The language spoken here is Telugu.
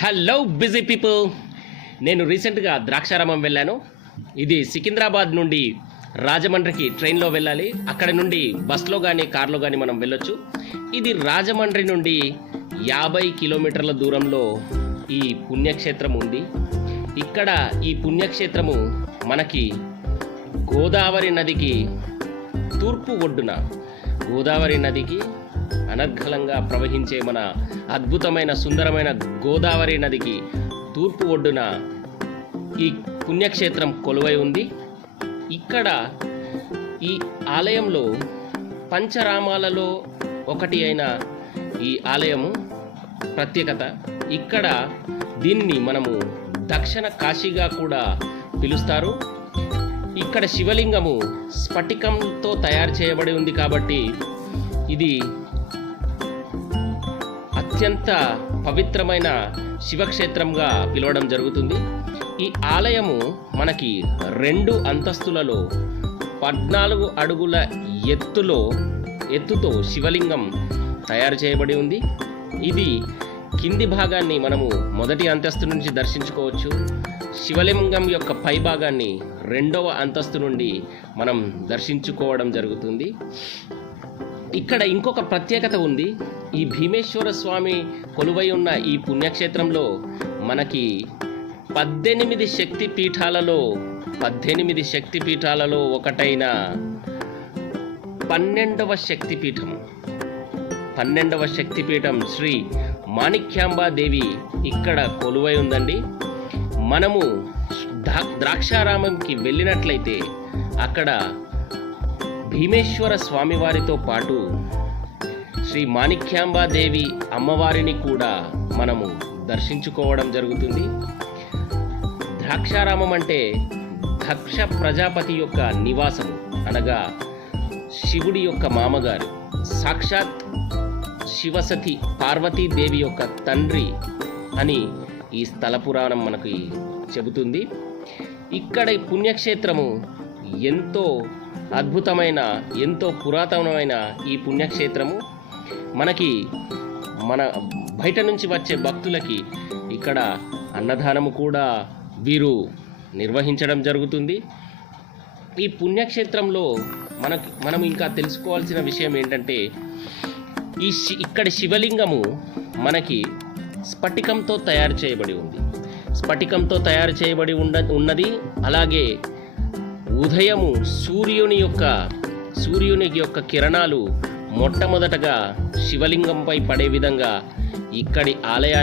Hello busy people. నేను రీసెంట్గా ద్రాక్షారామం వెళ్ళాను. ఇది సికింద్రాబాద్ నుండి రాజమండ్రికి ట్రైన్లో వెళ్ళాలి. అక్కడ నుండి బస్లో కానీ కార్లో కానీ మనం వెళ్ళొచ్చు. ఇది రాజమండ్రి నుండి 50 కిలోమీటర్ల దూరంలో ఈ పుణ్యక్షేత్రం ఉంది. ఇక్కడ ఈ పుణ్యక్షేత్రము మనకి గోదావరి నదికి తూర్పు ఒడ్డున, గోదావరి నదికి అనర్గళంగా ప్రవహించే మన అద్భుతమైన సుందరమైన గోదావరి నదికి తూర్పు ఒడ్డున ఈ పుణ్యక్షేత్రం కొలువై ఉంది. ఇక్కడ ఈ ఆలయంలో పంచరామాలలో ఒకటి అయిన ఈ ఆలయము ప్రత్యేకత. ఇక్కడ దీన్ని మనము దక్షిణ కాశీగా కూడా పిలుస్తారు. ఇక్కడ శివలింగము స్ఫటికంతో తయారు చేయబడి ఉంది కాబట్టి ఇది అత్యంత పవిత్రమైన శివక్షేత్రంగా పిలవడం జరుగుతుంది. ఈ ఆలయము మనకి 2 అంతస్తులలో 14 అడుగుల ఎత్తుతో శివలింగం తయారు చేయబడి ఉంది. ఇది కింది భాగాన్ని మనము మొదటి అంతస్తు నుంచి దర్శించుకోవచ్చు. శివలింగం యొక్క పై భాగాన్ని 2వ అంతస్తు నుండి మనం దర్శించుకోవడం జరుగుతుంది. ఇక్కడ ఇంకొక ప్రత్యేకత ఉంది. ఈ భీమేశ్వర స్వామి కొలువై ఉన్న ఈ పుణ్యక్షేత్రంలో మనకి 18 శక్తి పీఠాలలో ఒకటైన 12వ శక్తిపీఠం శ్రీ మాణిక్యాంబాదేవి ఇక్కడ కొలువై ఉందండి. మనము ద్రాక్షారామంకి వెళ్ళినట్లయితే అక్కడ భీమేశ్వర స్వామివారితో పాటు శ్రీ మాణిక్యాంబాదేవి అమ్మవారిని కూడా మనము దర్శించుకోవడం జరుగుతుంది. ద్రాక్షారామం అంటే దక్ష ప్రజాపతి యొక్క నివాసము, అనగా శివుడి యొక్క మామగారు, సాక్షాత్ శివసతి పార్వతీదేవి యొక్క తండ్రి అని ఈ స్థల పురాణం మనకి చెబుతుంది. ఇక్కడ ఈ పుణ్యక్షేత్రము ఎంతో అద్భుతమైన, ఎంతో పురాతనమైన ఈ పుణ్యక్షేత్రము మనకి మన బయట నుంచి వచ్చే భక్తులకి ఇక్కడ అన్నదానము కూడా వీరు నిర్వహించడం జరుగుతుంది. ఈ పుణ్యక్షేత్రంలో మనం ఇంకా తెలుసుకోవాల్సిన విషయం ఏంటంటే ఇక్కడి శివలింగము మనకి స్ఫటికంతో తయారు చేయబడి ఉంది. ఉన్నది. అలాగే ఉదయము సూర్యుని యొక్క కిరణాలు మొట్టమొదటగా శివలింగంపై పడే విధంగా ఇక్కడి ఆలయాన్ని